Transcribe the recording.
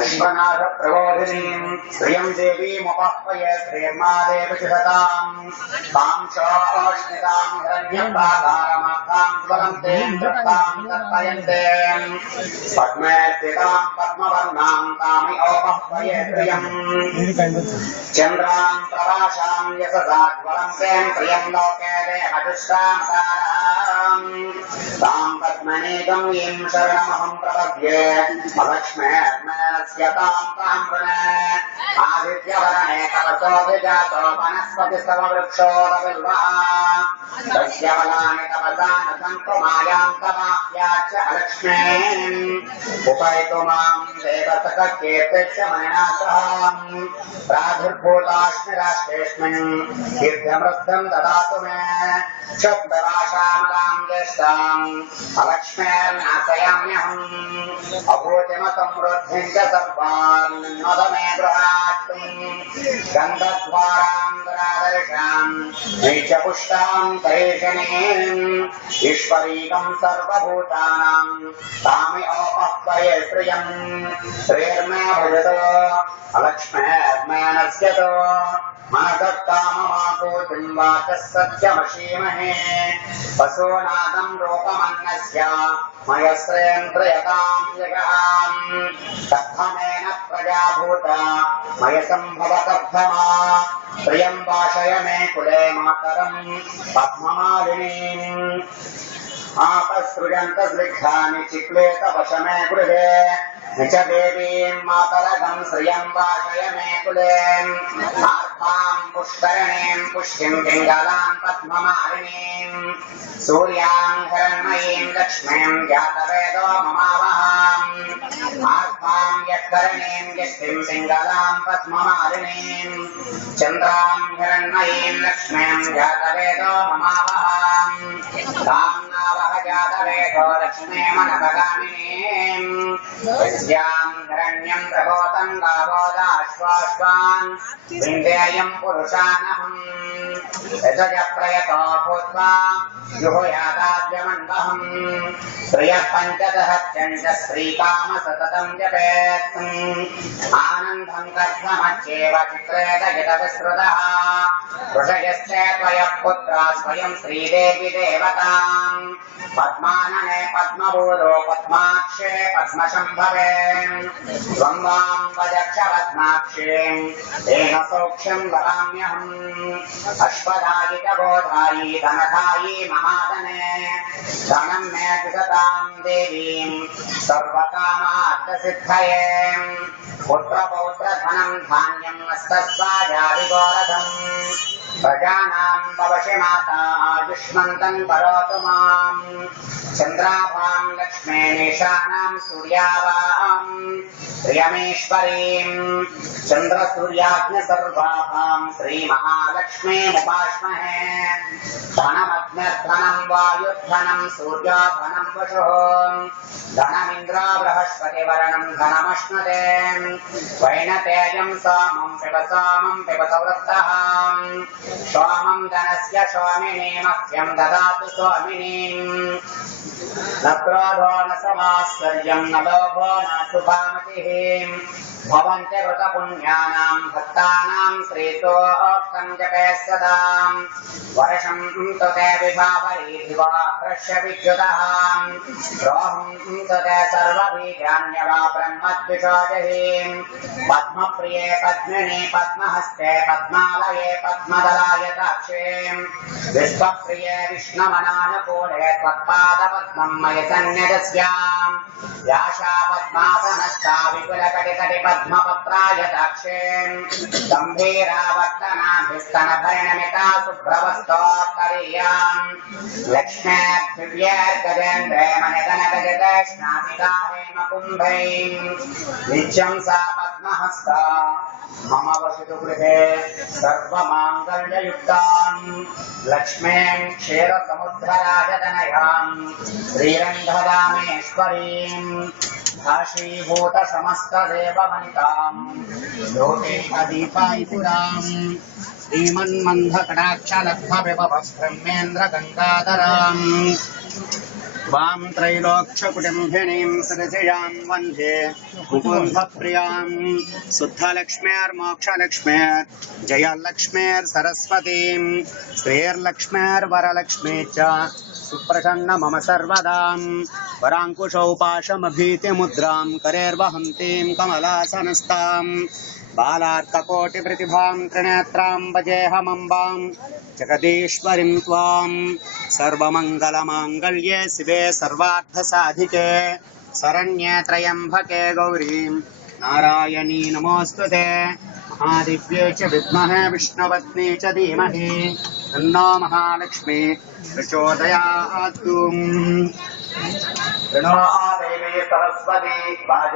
अश्वनाथ प्रबोधिनीं श्रियं देवीमुपह्वये श्रीर्मादेव चिरतां तां शोष्णितां हिरण्यप्राकारमर्थां ज्वलन्ते दत्तां तर्पयन्ते पद्मे स्थितां पद्मवर्णां तामि औपह्वये श्रियं चन्द्रां प्रभाषां यशसा ज्वलन्ते प्रियं लोके देहदुष्टां तारां तां पद्मनेकं यं शरणमहं प्रपद्ये अलक्ष्मेर्मेणस्यतां तां वृणे आदित्यवर्णे तपसो विजातो वनस्पतिस्तववृक्षोरविल्वः तस्य फलानि तपसा न सन्तु मायां तवाप्याच्च अलक्ष्मीम् उपैतु मां देवसखकीर्तिश्च मयिना सह प्रादुर्भूताश्मिराष्टेऽस्मिन् दीर्घमृद्धं ददातु मे क्षुद्रराशामलां ज्येष्ठाम् अलक्ष्मेर्नाशयाम्यहम् अभूतिमसमृद्धिं च सर्वान् नद मे गृहात् गन्धद्वारां दुरादर्शां नीचपुष्टां तैषणीम् ईश्वरीकं सर्वभूतानां तामि औपह्वये श्रियम् श्रीर्मे भजतो अलक्ष्मेर्मेणस्यतो मनसत्काममासूतिं वाचः सत्यमशीमहे पशूनादं रूपमन्नस्य मयश्रेन्द्रियतां जगहां कथमेन प्रजाभूता मयसम्भवकर्धमा प्रियं भाषय मे कुले मातरं पद्ममालिनीम् आपसृजन्तस्निग्धानि चिक्लेत वशमे गृहे निच देवीं मातरगं श्रियं भाषय मे कुले आर्भां पुष्करणीं पुष्टिं पिङ्गलां पद्ममालिनीं सूर्यां हिरण्मयीं लक्ष्मीं जातवेदो ममावहाम् आर्भां यत्करणीं यष्टिं पिङ्गलां पद्ममालिनीं चन्द्रां हिरण्मयीं लक्ष्मीं जातवेदो ममावहाम् तां नावह जातवेदो लक्ष्मीमनभगामिनीं यस्यां हिरण्यं प्रभोतं गावोदाश्वाश्वान् विन्देयं पुरुषानहम् यजप्रयतो भूत्वा जुहुयादाद्यमण्डहम् श्रियः पञ्चदहत्यं च श्रीकाम सततं जपेत् आनन्दं कथमच्चेव चित्रेत यतविस्मृतः ऋषयश्चेत्वयः पुत्रा स्वयं श्रीदेवी देवताम् पद्मानने पद्मभूतो पद्माक्षे पद्मशम्भवे त्वं वां वदक्षपद्माक्षीं तेन सौक्ष्यं वदाम्यहम् अश्वधायि च गोधायि धनधायि महाधने धनं मे विशतां देवीं सर्वकामार्थसिद्धये पुत्रपौत्रधनं धान्यं नस्तस्वाजादिगोरधम् प्रजानां भवशि माता आयुष्मन्तं करोतु माम् चन्द्राभां लक्ष्मीनिशानां सूर्याभां प्रियमेश्वरीं चन्द्रसूर्याग्निसर्वाभां श्रीमहालक्ष्मीमुपास्महे धनमग्निर्धनं वायुर्धनं सूर्योधनं वशुः धनमिन्द्रो बृहस्पतिवर्णं धनमश्नुते वैनतेयं सोमं पिबसवृत्तः सोमं धनस्य स्वामिनीमह्यं ददातु स्वामिनीम् न क्रोधो न समाश्चर्यं न लोभो न शुभामतिः भवन्ति व्रतपुण्यानां भक्तानां श्रीतोक्तं जपे सदा वर्षं तु ते विभावरी दिवाकृष्य विद्युतः रोहं तु ते सर्वबीजान्यवा ब्रह्मद्विषोजहीं पद्मप्रिये पद्मिनी पद्महस्ते पद्मालये पद्मदलायताक्षीं विश्वप्रिये विष्णुमनानुकूले त्वत्पादपद्मं मयि सन्निधस्याम् याशा पद्मासनस्था विपुलकटिकटिपद्मपत्रायताक्षीं गम्भीरावर्तनाभिस्तनभरणमिता शुभ्रवस्तोत्तरीयां लक्ष्मीर्दिव्यैर्गजेन्द्रे मणिकनकजते स्नापिता हेमकुम्भैः नित्यं सा पद्महस्ता मम वसतु गृहे सर्वमाङ्गल्ययुक्तां लक्ष्मीं क्षीरसमुद्रराजतनयां श्रीरङ्गधामेश्वरीं भाषीभूतसमस्तदेववनितां लोके अदीपायिपुराम् श्रीमन्मन्धकटाक्षलब्धविभवब्रह्मेन्द्रगङ्गाधराम् वां त्रैलोक्यकुटुम्बिनीं सदसिजां वन्दे मुकुन्दप्रियां शुद्धलक्ष्मीर्मोक्षलक्ष्मीर् जयलक्ष्मीर्सरस्वतीं श्रीर्लक्ष्मीर्वरलक्ष्मी च सुप्रसन्न मम सर्वदां वराङ्कुशौपाशमभीतिमुद्रां करेर्वहन्तीं कमलासनस्तां बालार्ककोटिप्रतिभां त्रिनेत्रां भजेऽहमम्बां जगदीश्वरीं त्वां सर्वमङ्गलमाङ्गल्ये शिवे सर्वार्थसाधिके शरण्ये त्र्यम्बके गौरी नारायणी नमोऽस्तुते महादिव्ये च विद्महे विष्णुपत्नी च धीमहि तन्नो महालक्ष्मी प्रचोदयात्। प्रणो देवी सरस्वती